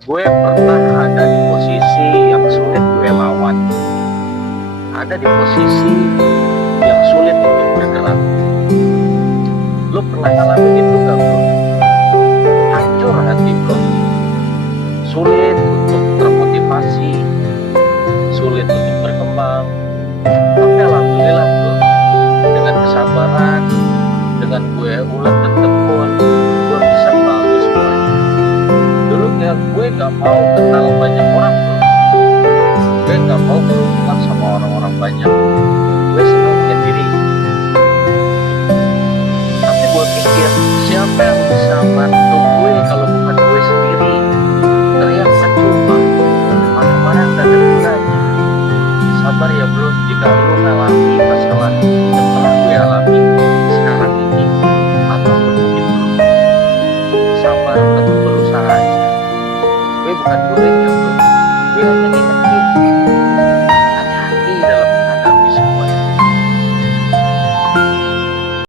Gue pernah ada di posisi yang sulit gue lawan, ada di posisi yang sulit untuk bergerak. Lo pernah ngalamin itu gak bro? Hancur hati bro, sulit untuk termotivasi, sulit untuk berkembang. Tapi alhamdulillah bro, dengan kesabaran, dengan gue ulet dan tekun, gue bisa melalui semuanya. Dulu gue gak mau kenal banyak orang bro, gue gak mau berhubungan sama orang-orang banyak, gue senang menyendiri. Tapi gue pikir, siapa yang bisa bantu gue kalau bukan gue sendiri? Teriak percuma, marah-marah gak ada gunanya. Sabar ya bro, jika lu mengalami masalah yang pernah gue alami sekarang ini, apapun mungkin bro, sabar, tetap berusaha aja. Gue bukan murid